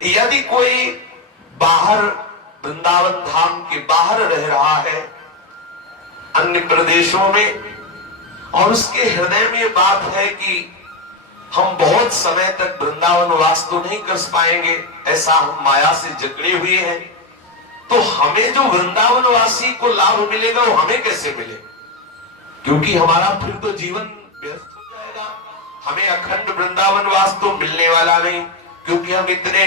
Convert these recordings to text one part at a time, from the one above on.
यदि कोई बाहर वृंदावन धाम के बाहर रह रहा है अन्य प्रदेशों में, और उसके हृदय में बात है कि हम बहुत समय तक वृंदावन वास तो नहीं कर पाएंगे, ऐसा हम माया से जकड़े हुए हैं, तो हमें जो वृंदावन वासी को लाभ मिलेगा वो हमें कैसे मिले? क्योंकि हमारा फिर तो जीवन व्यस्त हो जाएगा, हमें अखंड वृंदावन वास तो मिलने वाला नहीं, क्योंकि हम इतने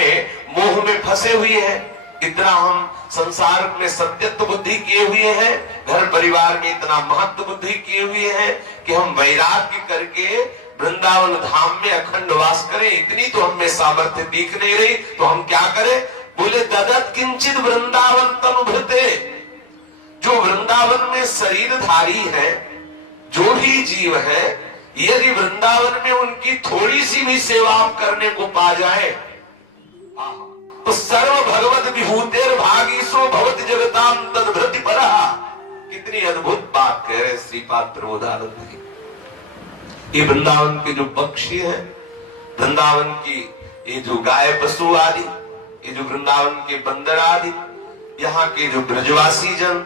मोह में फंसे हुए हैं, इतना हम संसार में सत्यत्व बुद्धि किए हुए हैं, घर परिवार में इतना महत्व बुद्धि किए हुए हैं कि हम वैराग्य करके वृंदावन धाम में अखंड वास करें, इतनी तो हमें सामर्थ्य दिख नहीं रही। तो हम क्या करें? बोले ददत किंचित वृंदावन तनुभृते, जो वृंदावन में शरीरधारी है, जो भी जीव है, यदि वृंदावन में उनकी थोड़ी सी भी सेवा आप करने को पा जाए तो सर्व भगवत विभूतेर भागीसो भवति जगताम तद्भृति परः। कितनी अद्भुत बात कह रहे श्रीपाद प्रबोधानंद जी। ये वृंदावन के जो पक्षी हैं, वृंदावन की ये जो गाय पशु आदि, ये जो वृंदावन के बंदर आदि, यहाँ के जो ब्रजवासी जन,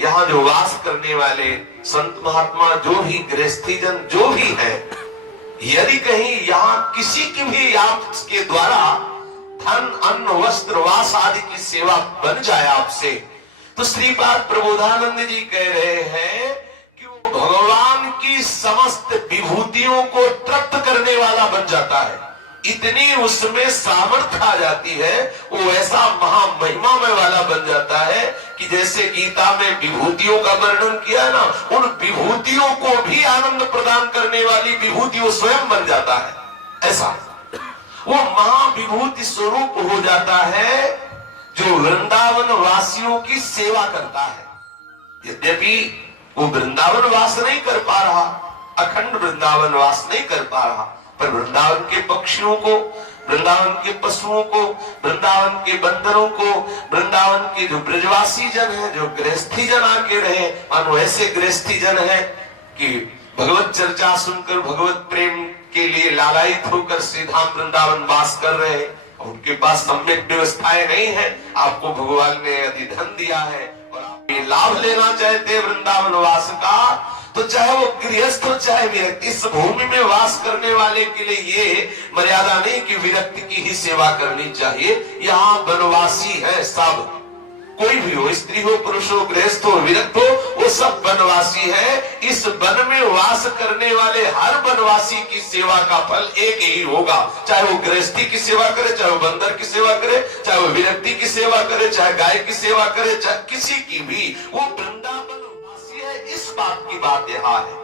यहाँ जो वास करने वाले संत महात्मा, जो भी गृहस्थी जन जो भी है, यदि कहीं यहाँ किसी की भी आपके द्वारा धन अन्न वस्त्र वास आदि की सेवा बन जाए आपसे, तो श्रीपाद प्रबोधानंद जी कह रहे हैं कि वो भगवान की समस्त विभूतियों को तृप्त करने वाला बन जाता है। इतनी उसमें सामर्थ्य आ जाती है, वो ऐसा महामहिमामय वाला बन जाता है कि जैसे गीता में विभूतियों का वर्णन किया ना, उन विभूतियों को भी आनंद प्रदान करने वाली विभूति वो स्वयं बन जाता है। ऐसा वो महाविभूति स्वरूप हो जाता है जो वृंदावन वासियों की सेवा करता है। यद्यपि वो वृंदावन वास नहीं कर पा रहा, अखंड वृंदावन वास नहीं कर पा रहा, पर वृंदावन के पक्षियों को, वृंदावन के पशुओं को, वृंदावन के बंदरों को, वृंदावन के जो ब्रजवासी जन है, जो गृहस्थी जन आके रहे, मानो ऐसे गृहस्थी जन है कि भगवत चर्चा सुनकर भगवत प्रेम के लिए लालायित होकर श्रीधाम वृंदावन वास कर रहे हैं, और उनके पास सम्यक व्यवस्थाएं नहीं है। आपको भगवान ने यदि धन दिया है और आप ये लाभ लेना चाहते हैं वृंदावन वास का, तो चाहे वो गृहस्थ हो चाहे विरक्त, इस भूमि में वास करने वाले के लिए ये मर्यादा नहीं कि विरक्त की ही सेवा करनी चाहिए। यहाँ वनवासी है सब, कोई भी हो, स्त्री हो, पुरुष हो, गृहस्थ हो, विरक्त हो, वो सब वनवासी है। इस वन में वास करने वाले हर वनवासी की सेवा का फल एक ही होगा, चाहे वो गृहस्थी की सेवा करे, चाहे वो बंदर की सेवा करे, चाहे वो विरक्ति की सेवा करे, चाहे गाय की सेवा करे, चाहे किसी की भी, वो वृंदावन वासी है। इस बात की बात यहाँ है,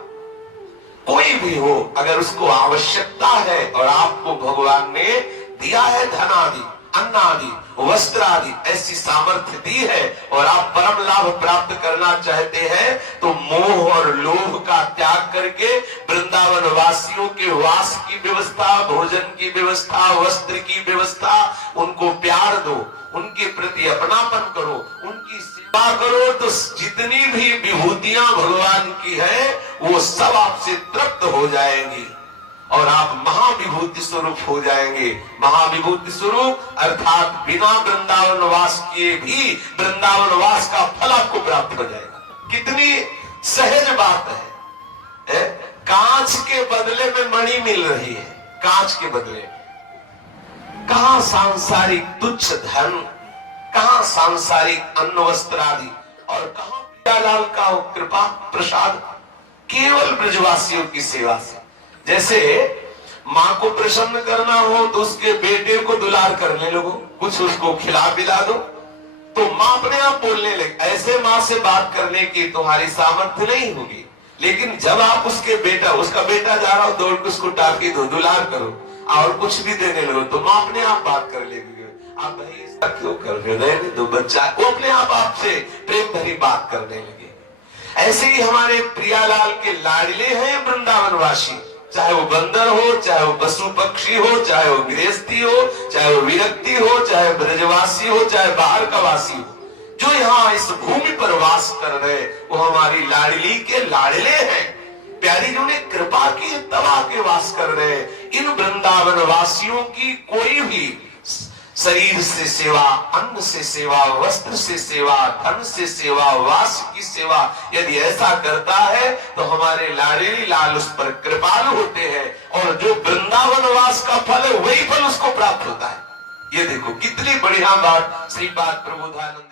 कोई भी हो, अगर उसको आवश्यकता है और आपको भगवान ने दिया है धन आदि, अन्न आदि, वस्त्र आदि, ऐसी सामर्थ्य दी है और आप परम लाभ प्राप्त करना चाहते हैं, तो मोह और लोभ का त्याग करके वृंदावन वासियों के वास की व्यवस्था, भोजन की व्यवस्था, वस्त्र की व्यवस्था, उनको प्यार दो, उनके प्रति अपनापन करो, उनकी सेवा करो, तो जितनी भी विभूतियां भगवान की है वो सब आपसे तृप्त हो जाएंगी और आप महाविभूति स्वरूप हो जाएंगे। महाविभूति स्वरूप अर्थात बिना वृंदावन वास किए भी वृंदावन वास का फल आपको प्राप्त हो जाएगा। कितनी सहज बात है। कांच के बदले में मणि मिल रही है, कांच के बदले। कहां सांसारिक तुच्छ धन, कहां सांसारिक अन्न वस्त्र आदि, और कहां प्रियालाल का कृपा प्रसाद, केवल ब्रजवासियों की सेवा से। जैसे माँ को प्रसन्न करना हो तो उसके बेटे को दुलार करने लगो, कुछ उसको खिला पिला दो, तो माँ अपने आप बोलने लगे। ऐसे माँ से बात करने की तुम्हारी सामर्थ्य नहीं होगी, लेकिन जब आप उसका बेटा जा रहा हो, दौड़ के उसको टाकी दो, दुलार करो और कुछ भी देने लगो, तो माँ अपने आप बात कर लेगी। आप भाई ऐसा क्यों कर रहे हो, दो बच्चा, वो अपने आप आपसे प्रेम भरी बात करने लगे। ऐसे ही हमारे प्रियालाल के लाडले हैं वृंदावन वासी, चाहे वो बंदर हो, चाहे वो पशु पक्षी हो, चाहे वो गृहस्थी हो, चाहे वो विरक्ति हो, चाहे ब्रजवासी हो, चाहे बाहर का वासी हो, जो यहाँ इस भूमि पर वास कर रहे, वो हमारी लाडली के लाडले हैं। प्यारी जी ने कृपा की तब आके वास कर रहे। इन वृंदावन वासियों की कोई भी शरीर से सेवा, अन्न से सेवा, वस्त्र से सेवा, धन से सेवा, वास की सेवा यदि ऐसा करता है तो हमारे लाड़ेली लाल उस पर कृपालु होते हैं और जो वृंदावन वास का फल है वही फल उसको प्राप्त होता है। ये देखो कितनी बढ़िया बात श्रीपाद प्रबोधानंद